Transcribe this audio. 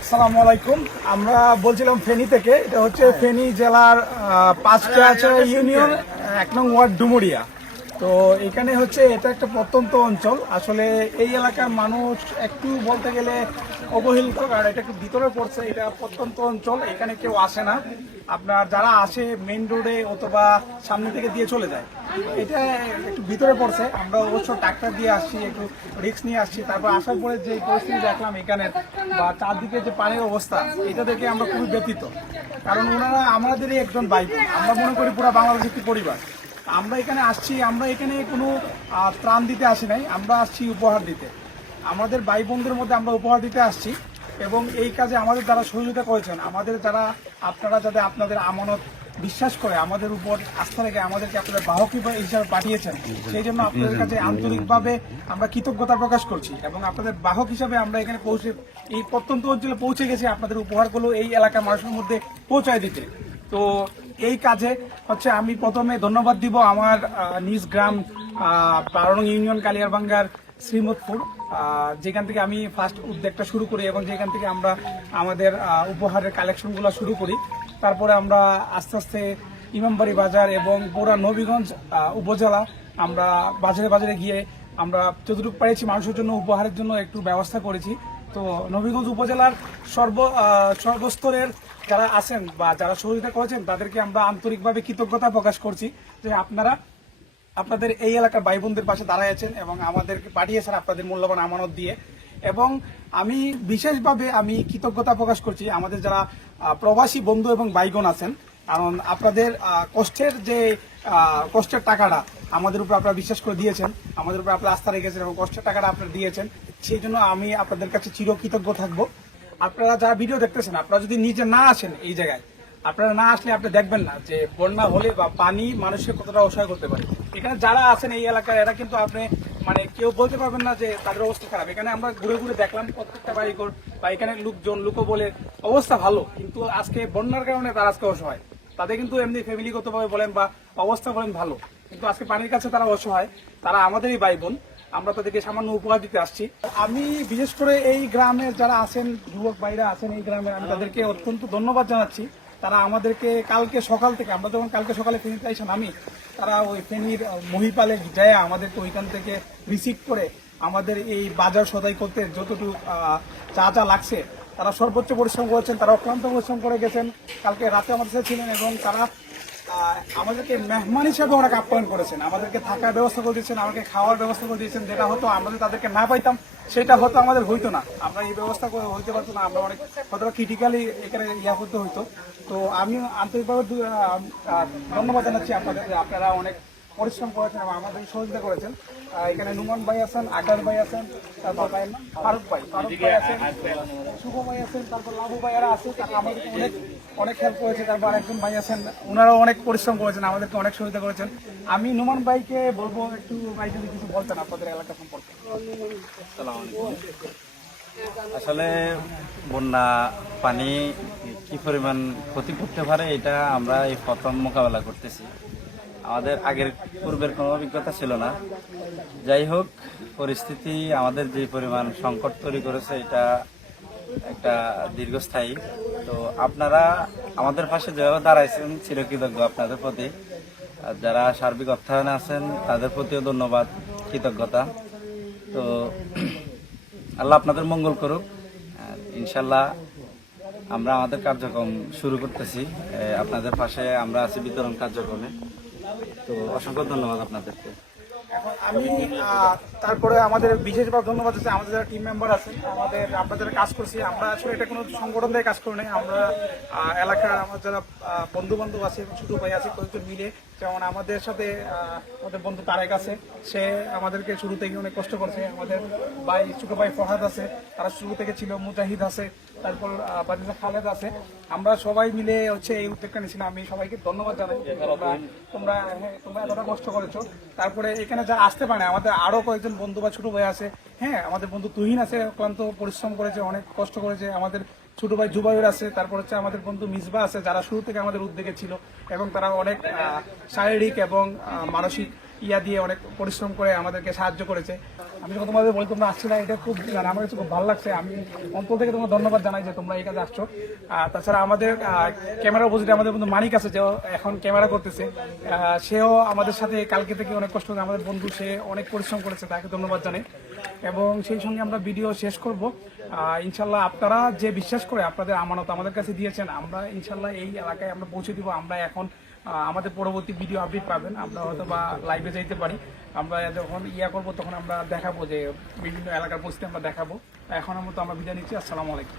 আসসালামু আলাইকুম। আমরা বলছিলাম ফেনী থেকে। এটা হচ্ছে ফেনী জেলার পাঁচটা আছে ইউনিয়ন এক নং ওয়ার্ড ডুমুরিয়া। তো এখানে হচ্ছে এটা একটা প্রত্যন্ত অঞ্চল। আসলে এই এলাকার মানুষ একটু বলতে গেলে অবহেলিত, কারণ এটা একটু ভিতরে পড়ছে, এটা প্রত্যন্ত অঞ্চল, এখানে কেউ আসে না। আপনার যারা আসে মেইন রোডে অথবা সামনে থেকে দিয়ে চলে যায়, এটা একটু ভিতরে পড়ছে। আমরা অবশ্য ট্রাক্টর দিয়ে আসছি, একটু রিস্ক নিয়ে আসছি। তারপর আসার পরে যে পরিস্থিতি দেখলাম এখানে, বা চারদিকে যে পানির অবস্থা, এটা দেখে আমরা খুবই ব্যতীত কারণ ওনারা আমাদেরই একজন বাইক আমরা মনে করি পুরো বাংলাদেশ একটি পরিবার। আমরা এখানে আসছি, আমরা এখানে কোনো ত্রাণ দিতে আসি নাই, আমরা আসছি উপহার দিতে। আমাদের ভাই বোনদের মধ্যে আমরা উপহার দিতে আসছি এবং এই কাজে আমাদের যারা সহযোগিতা করেছেন, আমাদের যারা আপনারা যাতে আপনাদের আমানত বিশ্বাস করে, আমাদের উপর আস্থা রেখে আমাদেরকে আপনাদের বাহক হিসাবে পাঠিয়েছেন, সেই জন্য আপনাদের কাছে আন্তরিকভাবে আমরা কৃতজ্ঞতা প্রকাশ করছি এবং আপনাদের বাহক হিসাবে আমরা এখানে পৌঁছে, এই প্রত্যন্ত অঞ্চলে পৌঁছে গেছি আপনাদের উপহারগুলো এই এলাকার মানুষের মধ্যে পৌঁছায় দিতে। তো এই কাজে হচ্ছে আমি প্রথমে ধন্যবাদ দিব আমার নিজ গ্রাম পারং ইউনিয়ন কালিয়ারবাঙ্গার শ্রীমতপুর যেখান থেকে আমি ফার্স্ট উদ্যোগটা শুরু করি এবং যেখান থেকে আমরা আমাদের উপহারের কালেকশনগুলো শুরু করি। তারপরে আমরা আস্তে আস্তে ইমামবাড়ি বাজার এবং পুরা নবীগঞ্জ উপজেলা আমরা বাজারে বাজারে গিয়ে আমরা যতটুকু পেরেছি মানুষের জন্য, উপহারের জন্য একটু ব্যবস্থা করেছি। তো নবীগঞ্জ উপজেলার সর্ব সর্বস্তরের যারা আছেন বা যারা সহযোগিতা করেছেন, তাদেরকে আমরা আন্তরিকভাবে কৃতজ্ঞতা প্রকাশ করছি যে আপনারা আপনাদের এই এলাকার ভাই বোনদের পাশে দাঁড়ায় আছেন এবং আমাদেরকে পাঠিয়েছেন আপনাদের মূল্যবান আমানত দিয়ে। এবং আমি বিশেষভাবে আমি কৃতজ্ঞতা প্রকাশ করছি আমাদের যারা প্রবাসী বন্ধু এবং বাইগণ আছেন। কারণ আপনাদের কষ্টের যে কষ্টের টাকাটা আমাদের উপর আপনারা বিশ্বাস করে দিয়েছেন, আমাদের উপর আপনারা আস্থা রেখেছেন এবং কষ্টের টাকাটা আপনারা দিয়েছেন, সেই জন্য আমি আপনাদের কাছে চিরকৃতজ্ঞ থাকব। আপনারা যারা ভিডিও দেখতেছেন, আপনারা যদি নিজে না আসেন এই জায়গায় আপনারা না আসলে আপনি দেখবেন না যে বন্যা হলে বা পানি মানুষকে কতটা অসহায় করতে পারে। এখানে যারা আছেন এই এলাকায় এরা কিন্তু আপনি মানে কেউ বলতে পারবেন না যে তাদের অবস্থা খারাপ। এখানে আমরা ঘুরে ঘুরে দেখলাম প্রত্যেকটা বাড়ি ঘর বা এখানে লোকজন লোক বলে অবস্থা ভালো, কিন্তু আজকে বন্যার কারণে তারা আজকে অসহায়। তাদের কিন্তু এমনি ফ্যামিলিগতভাবে বলেন বা অবস্থা বলেন ভালো, কিন্তু আজকে পানির কাছে তারা অসহায়। তারা আমাদেরই ভাই বোন আমরা তাদেরকে সামান্য উপহার দিতে আসছি। আমি বিশেষ করে এই গ্রামের যারা আছেন, যুবক ভাইরা আছেন এই গ্রামের, আমি তাদেরকে অত্যন্ত ধন্যবাদ জানাচ্ছি। তারা আমাদেরকে কালকে সকাল থেকে, আমরা যখন কালকে সকালে ফেনীতে আইসান আমি তারা ওই ফেনীর মহিপালে যায় আমাদেরকে ওইখান থেকে রিসিভ করে আমাদের এই বাজার সদাই করতে যতটুকু যা যা লাগছে, তারা সর্বোচ্চ পরিশ্রম করেছেন, তারা অক্লান্ত পরিশ্রম করে গেছেন। কালকে রাতে আমাদের সাথে ছিলেন এবং তারা আমাদেরকে মেহমান হিসাবে ওনাকে আপ্যায়ন করেছেন। আমাদেরকে থাকার ব্যবস্থা করে দিয়েছেন, আমাকে খাওয়ার ব্যবস্থা করে দিয়েছেন, যেটা হতো আমরা তাদেরকে না পাইতাম সেটা হয়তো আমাদের হইতো না। আমরা এই ব্যবস্থা হইতে পারতো না, আমরা অনেক কতটা ক্রিটিক্যালি এখানে ইয়া করতে হইতো। তো আমি আন্তরিকভাবে ধন্যবাদ জানাচ্ছি আপনাদের, আপনারা অনেক পরিশ্রম করেছেন এবং আমাদের সহযোগিতা করেছেন। এখানে নুমান ভাই আছেন, আকাশ ভাই আছেন, তারপর ভাই, ফারুক ভাই ফারুক ভাই আছেন, শুভ ভাই আছেন, তারপর লাভু ভাইয়ারা আছে তারা আমাদের অনেক অনেক হেল্প করেছে, তারপর আরেকজন ভাই আছেন ওনারাও অনেক পরিশ্রম করেছেন, আমাদেরকে অনেক সহযোগিতা করেছেন। আমি নুমান ভাইকে বলব, একটু ভাই যদি কিছু বলতেন আপনাদের এলাকা সম্পর্কে। আসলে বন্যা পানি কি পরিমাণ ক্ষতি করতে পারে, এটা আমরা এই প্রথম মোকাবেলা করতেছি। আমাদের আগের পূর্বের কোনো অভিজ্ঞতা ছিল না। যাই হোক, পরিস্থিতি আমাদের যে পরিমাণ সংকট তৈরি করেছে, এটা একটা দীর্ঘস্থায়ী। তো আপনারা আমাদের পাশে যেভাবে দাঁড়াইছেন, চিরকৃতজ্ঞ আপনাদের প্রতি। যারা সার্বিক অর্থায়নে আছেন, তাদের প্রতিও ধন্যবাদ, কৃতজ্ঞতা। তো আল্লাহ আপনাদের মঙ্গল করুক। ইনশাল্লাহ আমরা আমাদের কার্যক্রম শুরু করতেছি। আপনাদের পাশে আমরা আছি বিতরণ কার্যক্রমে। তো অসংখ্য ধন্যবাদ আপনাদেরকে। এখন আমি তারপরে আমাদের বিশেষভাবে ধন্যবাদ হচ্ছে আমাদের যারা টিম মেম্বার আছেন আমাদের আমরা যারা কাজ করছি আমরা আসলে এটা কোনো সংগঠন দিয়ে কাজ করি নাই আমরা এলাকার আমার যারা বন্ধু বান্ধব আছে এবং ছোট ভাই আছে কয়েকজন মিলে যেমন আমাদের সাথে আমাদের বন্ধু তারেক আছে সে আমাদেরকে শুরু থেকে অনেক কষ্ট করছে আমাদের ভাই ছোটো ভাই ফরহাদ আছে তারা শুরু থেকে ছিল মুজাহিদ আছে তারপর বাদিজা খালেদ আছে আমরা সবাই মিলে হচ্ছে এই উদ্যোগটা নিয়েছিলাম আমি সবাইকে ধন্যবাদ জানাই তোমরা তোমরা হ্যাঁ, তোমরা এতটা কষ্ট করেছ তারপরে এখানে যা আসতে পারে, আমাদের আরও কয়েকজন বন্ধু বা ছোট ভাই আছে হ্যাঁ আমাদের বন্ধু তুহিন আছে, ক্লান্ত, পরিশ্রম করেছে, অনেক কষ্ট করেছে, আমাদের ছোট ভাই জুবাইর আছে, তারপর হচ্ছে আমাদের বন্ধু মিসবা আছে, যারা শুরু থেকে আমাদের উদ্যোগে ছিল, এবং তারা অনেক শারীরিক এবং মানসিক ইয়া দিয়ে অনেক পরিশ্রম করে আমাদেরকে সাহায্য করেছে। আমি যখন তোমাদের বলি, তোমরা আসছি না, এটা খুব মানে আমার কাছে খুব ভালো লাগছে। আমি অন্তর থেকে তোমার ধন্যবাদ জানাই যে তোমরা এই কাজে আসছো। আর তাছাড়া আমাদের ক্যামেরা অপোজিটে আমাদের বন্ধু মানিক আছে যে এখন ক্যামেরা করতেছে। সেও আমাদের সাথে কালকে থেকে অনেক কষ্ট করে আমাদের বন্ধু, সে অনেক পরিশ্রম করেছে, তাকে ধন্যবাদ জানাই। এবং সেই সঙ্গে আমরা ভিডিও শেষ করব। ইনশাল্লাহ আপনারা যে বিশ্বাস করে আপনাদের আমানত আমাদের কাছে দিয়েছেন, আমরা ইনশাল্লাহ এই এলাকায় আমরা পৌঁছে দিব। আমরা এখন আমাদের পরবর্তী ভিডিও আপডেট পাবেন। আমরা হয়তো বা লাইভে যাইতে পারি। আমরা যখন ইয়া করব, তখন আমরা দেখাবো যে বিভিন্ন এলাকার পরিস্থিতি আমরা দেখাবো। এখনের মতো আমরা বিদায় নিচ্ছি। আসসালামু আলাইকুম।